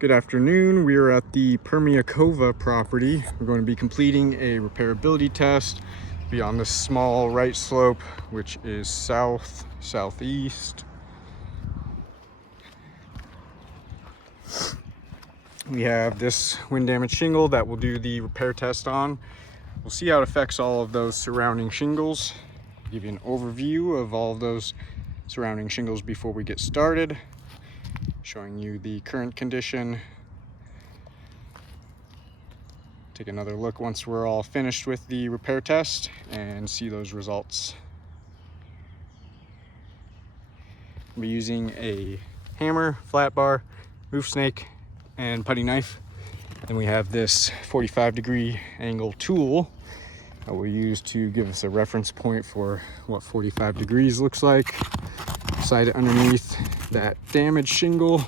Good afternoon. We are at the Permiakova property. We're going to be completing a repairability test beyond this small right slope, which is southeast. We have this wind damage shingle that we'll do the repair test on. We'll see how it affects all of those surrounding shingles. Give you an overview of all of those surrounding shingles before we get started, showing you the current condition. Take another look once we're all finished with the repair test and see those results. We'll be using a hammer, flat bar, roof snake, and putty knife. Then we have this 45-degree angle tool that we'll use to give us a reference point for what 45 degrees looks like. Slide it underneath that damaged shingle.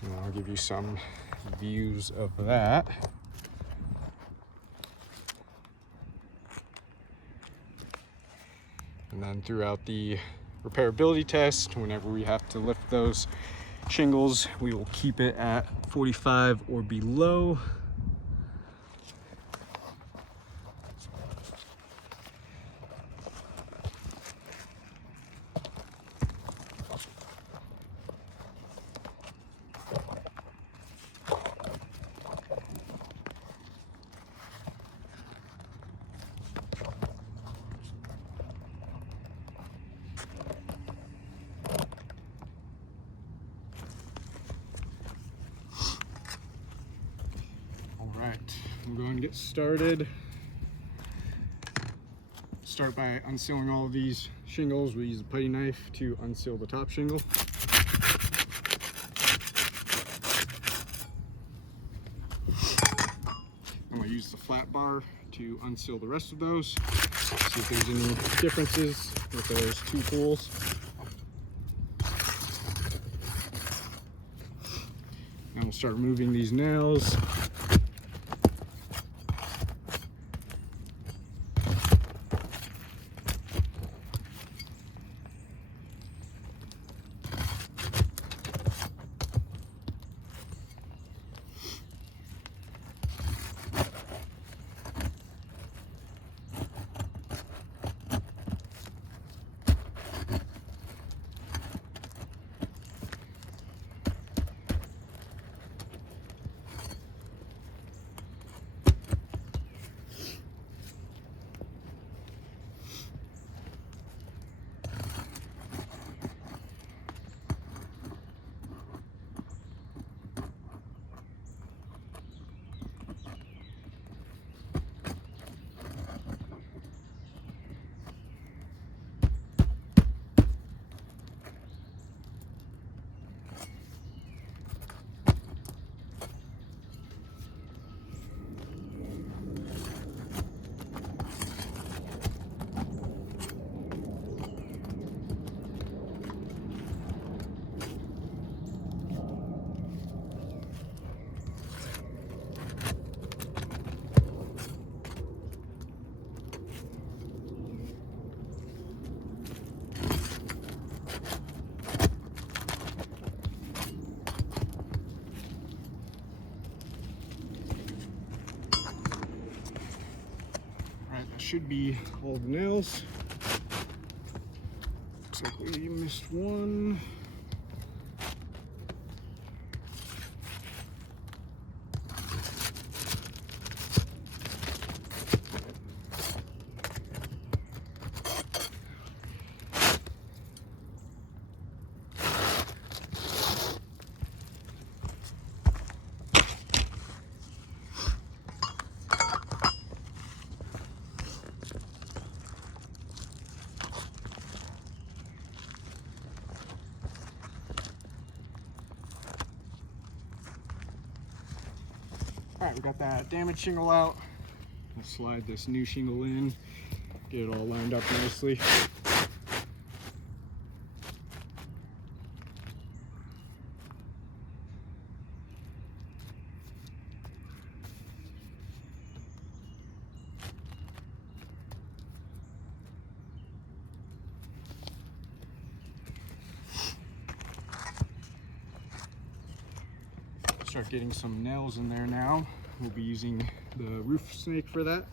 And I'll give you some views of that. And then throughout the repairability test, whenever we have to lift those shingles, we will keep it at 45 or below. Alright, I'm going to get started. Start by unsealing all of these shingles. We use a putty knife to unseal the top shingle. I'm going to use the flat bar to unseal the rest of those. See if there's any differences with those two tools. And we'll start removing these nails. That should be all the nails. Looks like we missed one. All right, we got that damaged shingle out. I'll slide this new shingle in, get it all lined up nicely. Start getting some nails in there now. We'll be using the roof snake for that.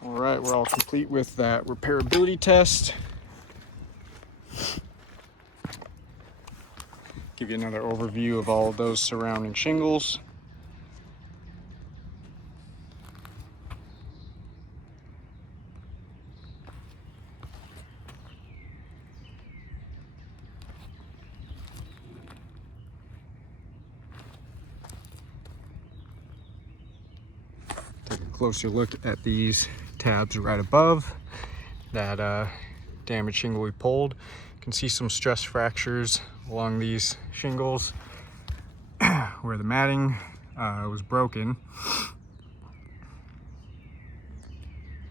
All right, we're all complete with that repairability test. Give you another overview of all of those surrounding shingles. Take a closer look at these tabs right above that damaged shingle we pulled. You can see some stress fractures along these shingles where the matting was broken.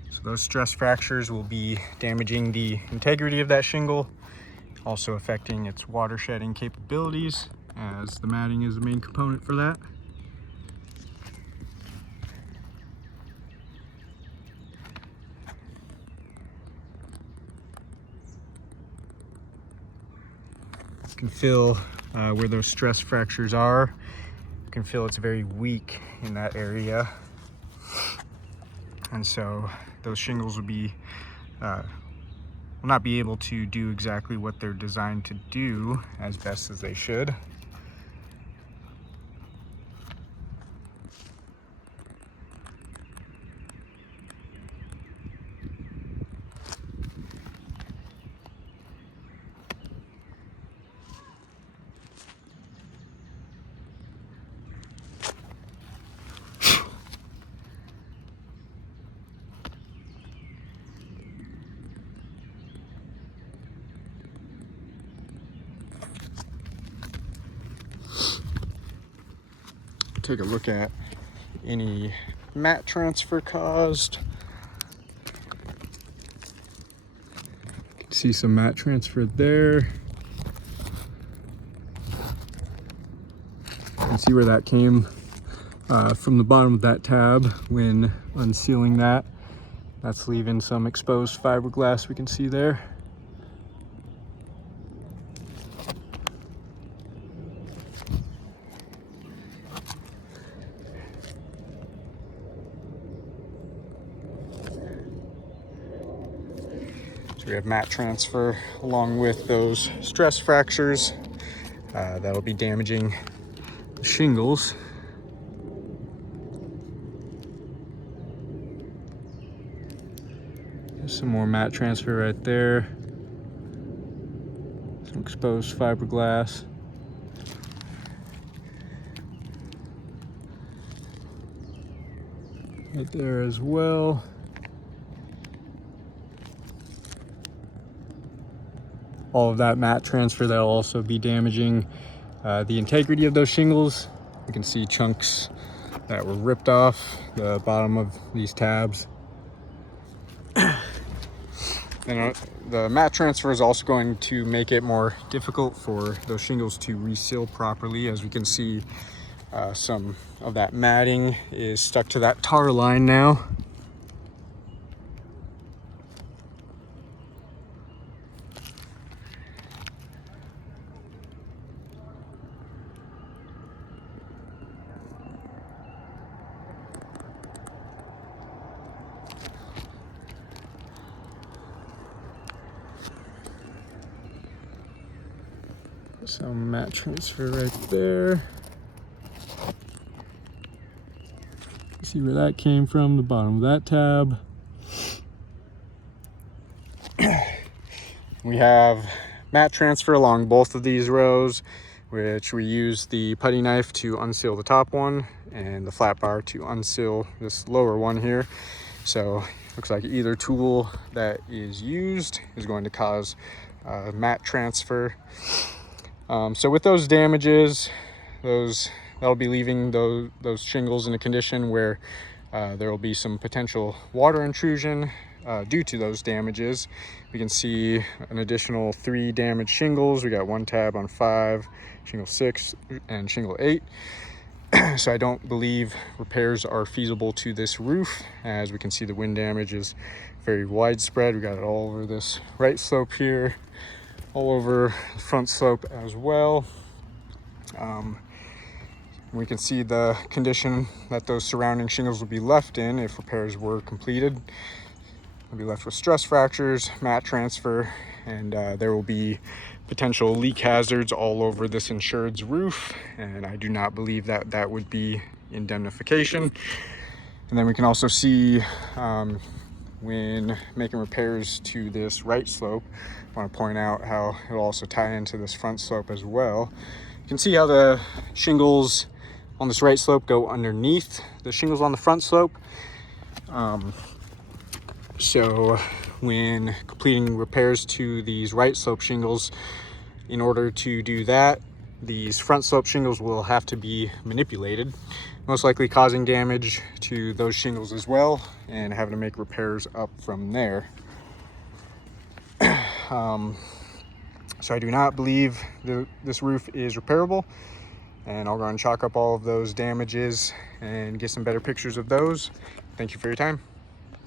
So those stress fractures will be damaging the integrity of that shingle, also affecting its water shedding capabilities, as the matting is the main component for that. You can feel where those stress fractures are. You can feel it's very weak in that area. And so those shingles will not be able to do exactly what they're designed to do as best as they should. Take a look at any mat transfer caused. See some mat transfer there. You can see where that came from the bottom of that tab when unsealing that. That's leaving some exposed fiberglass we can see there. So we have mat transfer along with those stress fractures. That'll be damaging the shingles. There's some more mat transfer right there. Some exposed fiberglass. Right there as well. All of that mat transfer, that'll also be damaging the integrity of those shingles. You can see chunks that were ripped off the bottom of these tabs. And the mat transfer is also going to make it more difficult for those shingles to reseal properly. As we can see, some of that matting is stuck to that tar line now. Some mat transfer right there. See where that came from, the bottom of that tab. We have mat transfer along both of these rows, which we use the putty knife to unseal the top one and the flat bar to unseal this lower one here. So looks like either tool that is used is going to cause mat transfer. So with those damages, that'll be leaving those shingles in a condition where there will be some potential water intrusion due to those damages. We can see an additional 3 damaged shingles. We got 1 tab on 5, shingle 6, and shingle 8. So I don't believe repairs are feasible to this roof. As we can see, the wind damage is very widespread. We got it all over this right slope here, all over the front slope as well. We can see the condition that those surrounding shingles will be left in if repairs were completed. They'll be left with stress fractures, mat transfer, and there will be potential leak hazards all over this insured's roof, and I do not believe that that would be indemnification. And then we can also see when making repairs to this right slope, I want to point out how it'll also tie into this front slope as well. You can see how the shingles on this right slope go underneath the shingles on the front slope. So when completing repairs to these right slope shingles, in order to do that, these front slope shingles will have to be manipulated, most likely causing damage to those shingles as well, and having to make repairs up from there. So I do not believe this roof is repairable, and I'll go and chalk up all of those damages and get some better pictures of those. Thank you for your time.